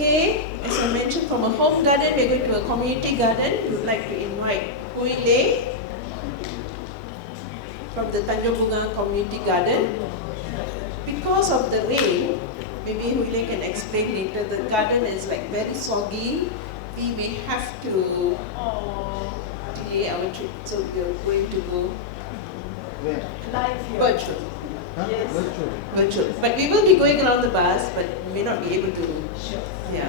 Okay, as I mentioned, from a home garden, we're going to a community garden. We would like to invite Khoo Hooi Lay from the Tanjung Bungah Community Garden. Because of the rain, maybe Khoo Hooi Lay can explain later, the garden is like very soggy. We may have to delay our trip, so we're going to go live here. virtual. Huh? Yes. Virtual. But we will be going around the bus, but we may not be able to. Sure. Yeah.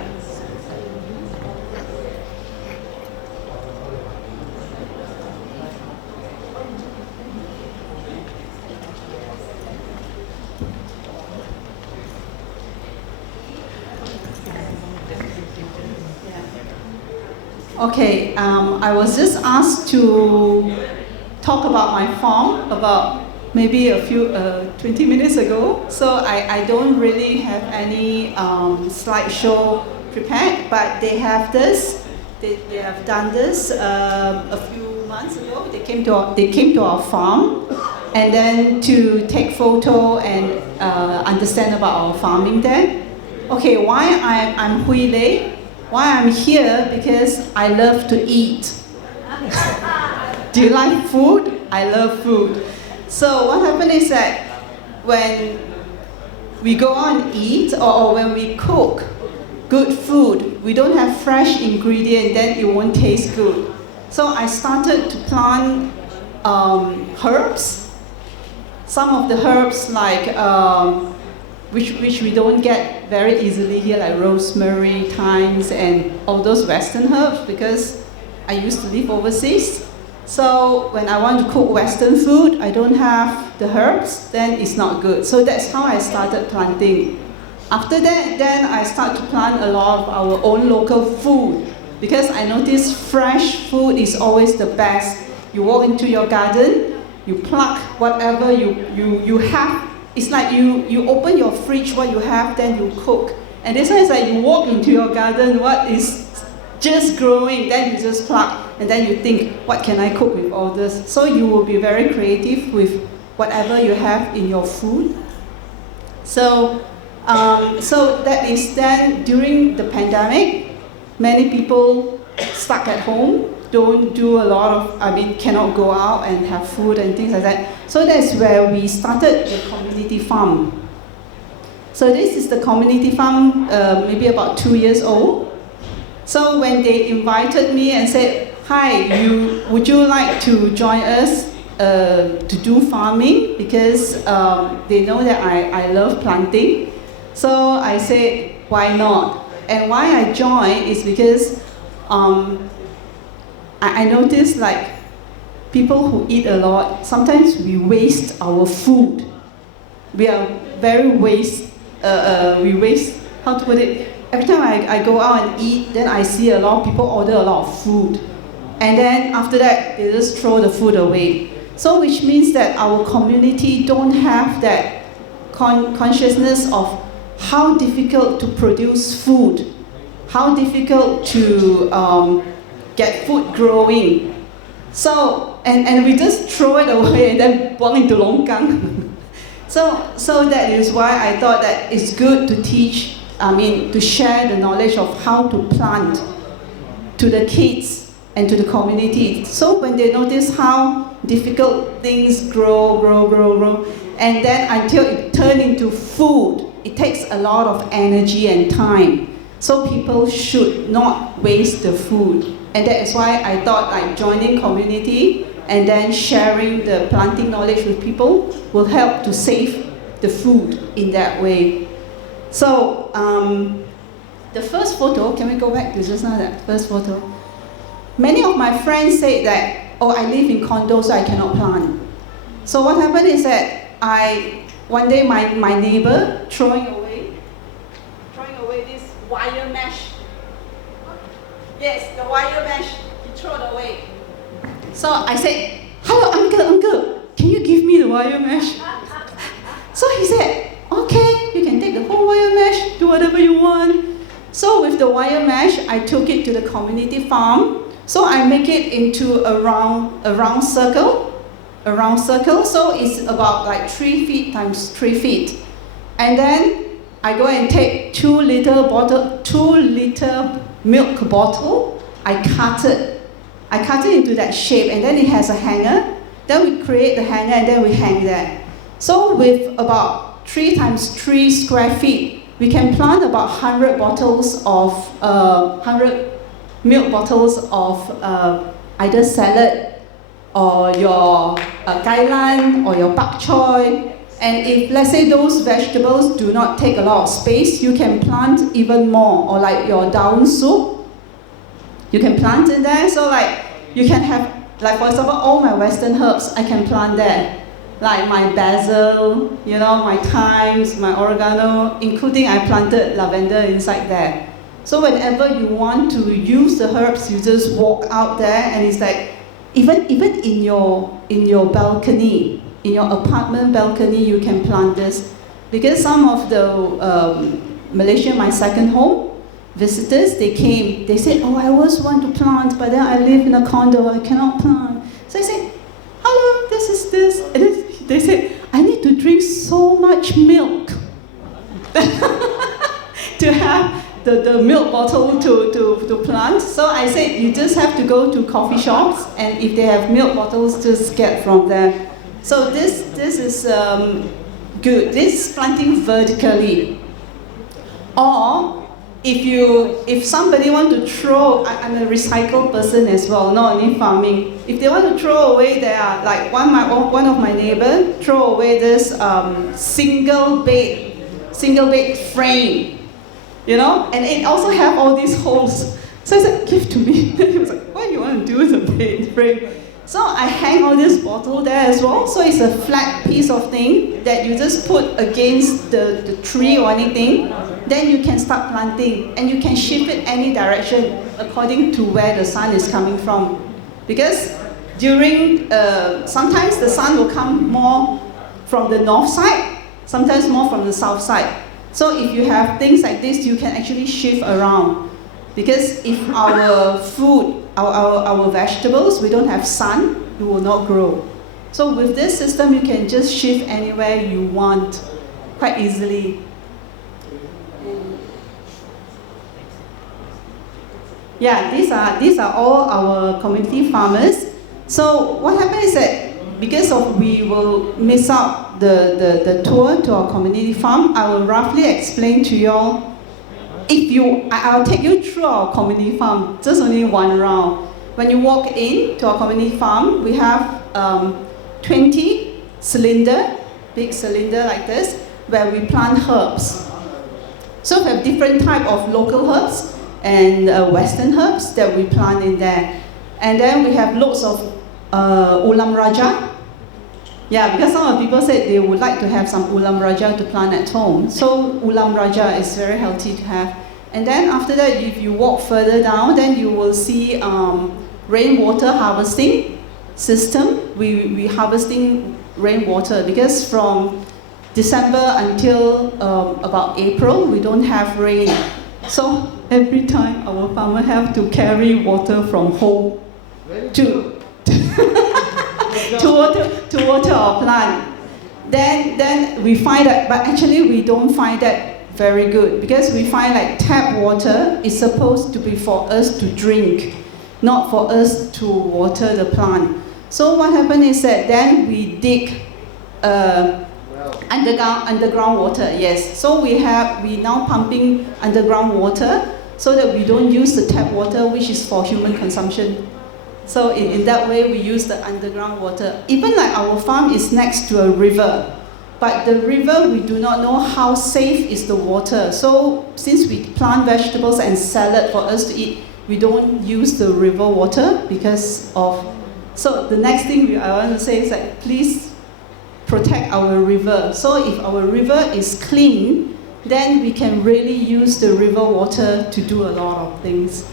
Okay, I was just asked to talk about my farm about maybe a few 20 minutes ago. So I don't really have any slideshow prepared, but they have this. They have done this a few months ago. They came to our farm, and then to take photo and understand about our farming there. Okay, why I'm Khoo Hooi Lay? Why I'm here? Because I love to eat. Do you like food? I love food. So what happened is that when we go out and eat, or when we cook good food, we don't have fresh ingredient, then it won't taste good. So I started to plant herbs. Some of the herbs like which we don't get very easily here, like rosemary, thyme, and all those Western herbs, because I used to live overseas. So when I want to cook Western food, I don't have the herbs, then it's not good. So that's how I started planting. After that, then I start to plant a lot of our own local food, because I notice fresh food is always the best. You walk into your garden, you pluck whatever you have. It's like you open your fridge, what you have, then you cook. And this one is like you walk into your garden, what is just growing, then you just pluck, and then you think, what can I cook with all this? So you will be very creative with whatever you have in your food. So that is then during the pandemic, many people stuck at home, don't do a lot of, cannot go out and have food and things like that. So that's where we started the community farm. So this is the community farm, maybe about 2 years old. So when they invited me and said, hi, would you like to join us to do farming? Because they know that I love planting. So I said, why not? And why I joined is because I noticed like people who eat a lot, sometimes we waste our food. We are very we waste, how to put it? Every time I go out and eat, then I see a lot of people order a lot of food. And then after that, they just throw the food away. So which means that our community don't have that consciousness of how difficult to produce food, how difficult to get food growing. So, and we just throw it away and then buang into longkang. So that is why I thought that it's good to teach, to share the knowledge of how to plant to the kids and to the community. So when they notice how difficult things grow, and then until it turns into food, it takes a lot of energy and time. So people should not waste the food. And that is why I thought like joining community and then sharing the planting knowledge with people will help to save the food in that way. So the first photo, can we go back to just now, that first photo? Many of my friends say that, oh, I live in condo, so I cannot plant. So what happened is that one day my neighbor throwing away this wire mesh. Yes, the wire mesh, he threw it away. So I said, hello uncle, can you give me the wire mesh? So he said, okay, you can take the whole wire mesh, do whatever you want. So with the wire mesh, I took it to the community farm. So I make it into a round circle. So it's about like 3 feet times 3 feet. And then I go and take 2 liter milk bottle, I cut it into that shape, and then it has a hanger. Then we create the hanger and then we hang that. So with about 3 times 3 square feet, we can plant about 100 bottles of 100 milk bottles of either salad or your kailan or your bak choy. And if, let's say, those vegetables do not take a lot of space, you can plant even more. Or like your daun soup, you can plant in there. So like, you can have, like for example, all my Western herbs, I can plant there. Like my basil, you know, my thymes, my oregano, including I planted lavender inside there. So whenever you want to use the herbs, you just walk out there, and it's like, even in your balcony, in your apartment balcony, you can plant this. Because some of the Malaysia, my second home, visitors, they came, they said, oh, I always want to plant, but then I live in a condo, I cannot plant. So I said, hello, this is this. And then they said, I need to drink so much milk to have the milk bottle to plant. So I said, you just have to go to coffee shops, and if they have milk bottles, just get from there. So this is good. This is planting vertically. Or if somebody want to throw, I'm a recycle person as well, not only farming. If they want to throw away like one of my neighbor throw away this single bed frame, you know, and it also have all these holes. So I said, give to me. He was like, what do you want to do with the bed frame? So I hang all this bottle there as well. So it's a flat piece of thing that you just put against the tree or anything. Then you can start planting, and you can shift it any direction according to where the sun is coming from. Because during, sometimes the sun will come more from the north side, sometimes more from the south side. So if you have things like this, you can actually shift around. Because if our food, our vegetables, we don't have sun, it will not grow. So with this system, you can just shift anywhere you want quite easily. Yeah, these are all our community farmers. So what happens is that because we will miss out the tour to our community farm, I will roughly explain to you all. I'll take you through our community farm, just only one round. When you walk in to our community farm, we have 20 big cylinder like this, where we plant herbs. So we have different type of local herbs and Western herbs that we plant in there. And then we have loads of ulam raja. Yeah, because some of the people said they would like to have some ulam raja to plant at home. So ulam raja is very healthy to have. And then after that, if you walk further down, then you will see rainwater harvesting system. We harvesting rainwater because from December until about April, we don't have rain. So every time our farmer have to carry water from home to water our plant. Then we find that, but actually we don't find that very good, because we find like tap water is supposed to be for us to drink, not for us to water the plant. So what happened is that then we dig underground water, yes. So we now pumping underground water so that we don't use the tap water, which is for human consumption. So in that way, we use the underground water. Even like our farm is next to a river, but the river, we do not know how safe is the water. So since we plant vegetables and salad for us to eat, we don't use the river water because of... So the next thing I want to say is that please protect our river. So if our river is clean, then we can really use the river water to do a lot of things.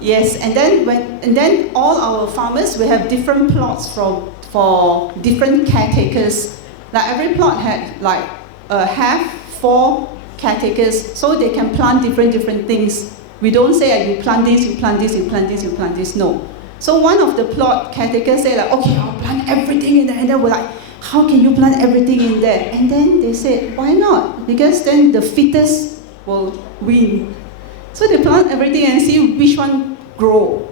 Yes, and then all our farmers will have different plots for different caretakers. Like every plot had like have 4 caretakers, so they can plant different things. We don't say you plant this, you plant this, you plant this, you plant this. No. So one of the plot caretakers say like, okay, I'll plant everything in there, and then we're like, how can you plant everything in there? And then they said, why not? Because then the fittest will win. So they plant everything and see which one grow.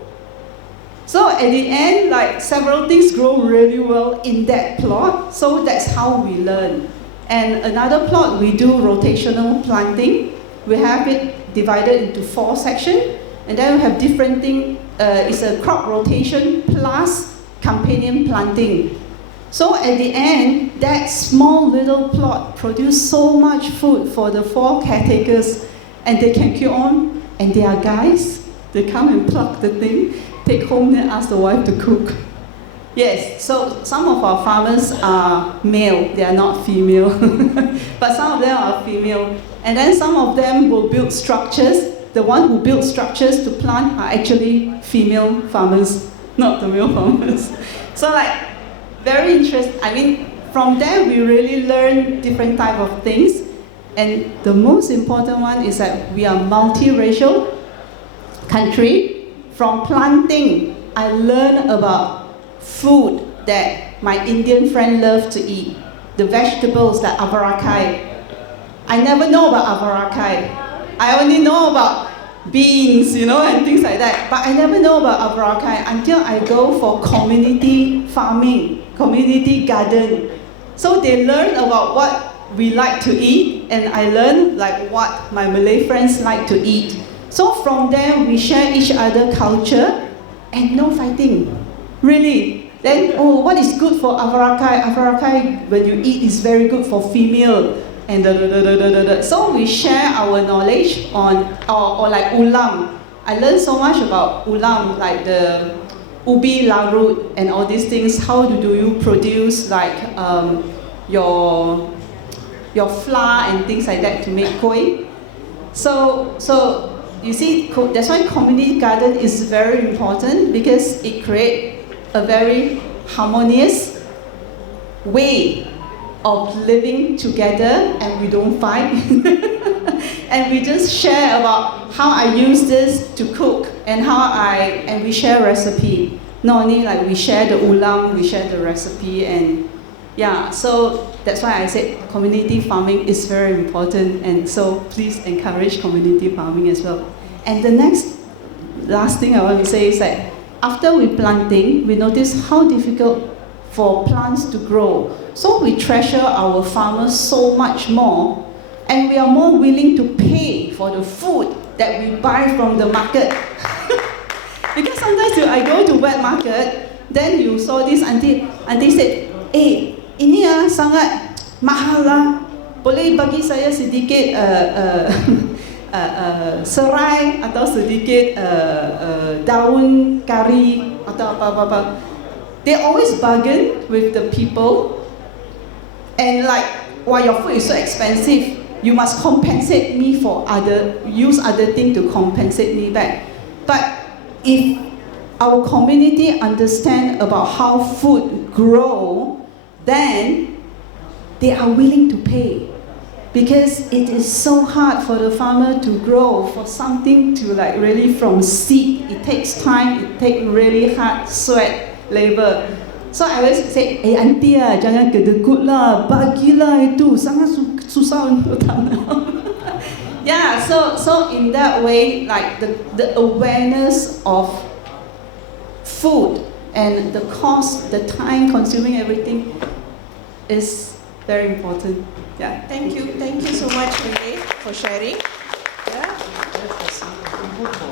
So at the end, like several things grow really well in that plot. So that's how we learn. And another plot, we do rotational planting. We have it divided into 4 sections. And then we have different things. It's a crop rotation plus companion planting. So at the end, that small little plot produced so much food for the 4 caretakers. And they can keep on. And they are guys. They come and pluck the thing, take home and ask the wife to cook. Yes, so some of our farmers are male, they are not female. But some of them are female. And then some of them will build structures. The one who build structures to plant are actually female farmers, not the male farmers. So like, very interesting. I mean, from there we really learn different type of things. And the most important one is that we are multiracial country. From planting, I learned about food that my Indian friend loved to eat. The vegetables like avarakai. I never know about avarakai. I only know about beans, and things like that. But I never know about avarakai until I go for community farming, community garden. So they learn about what we like to eat, and I learn like what my Malay friends like to eat. So from there, we share each other culture and no fighting, really. Then, what is good for avarakai? Avarakai, when you eat, is very good for female. And So we share our knowledge on, or like ulam. I learned so much about ulam, like the ubi larut and all these things. How do you produce like your flour and things like that to make koi? So you see, that's why community garden is very important, because it creates a very harmonious way of living together, and we don't fight. And we just share about how I use this to cook, and and we share recipe. Not only like we share the ulam, we share the recipe, and yeah, so that's why I said community farming is very important, and so please encourage community farming as well. And the last thing I want to say is that after we planting, we notice how difficult for plants to grow. So we treasure our farmers so much more, and we are more willing to pay for the food that we buy from the market. Because sometimes I go to wet market, then you saw this auntie said, ini sangat mahal lah. Boleh bagi saya sedikit serai atau sedikit daun kari atau apa-apa. They always bargain with the people, and like, why your food is so expensive, you must compensate me for use other thing to compensate me back. But if our community understand about how food grow, then they are willing to pay, because it is so hard for the farmer to grow, for something to like really from seed. It takes time, it takes really hard sweat, labor. So I always say, auntie jangan kedekut lah, bagilah itu, sangat susah untuk tanam. Yeah, so in that way, like the awareness of food and the cost, the time consuming everything is very important. Yeah. Thank you so much, Khoo Hooi Lay, for sharing. Yeah.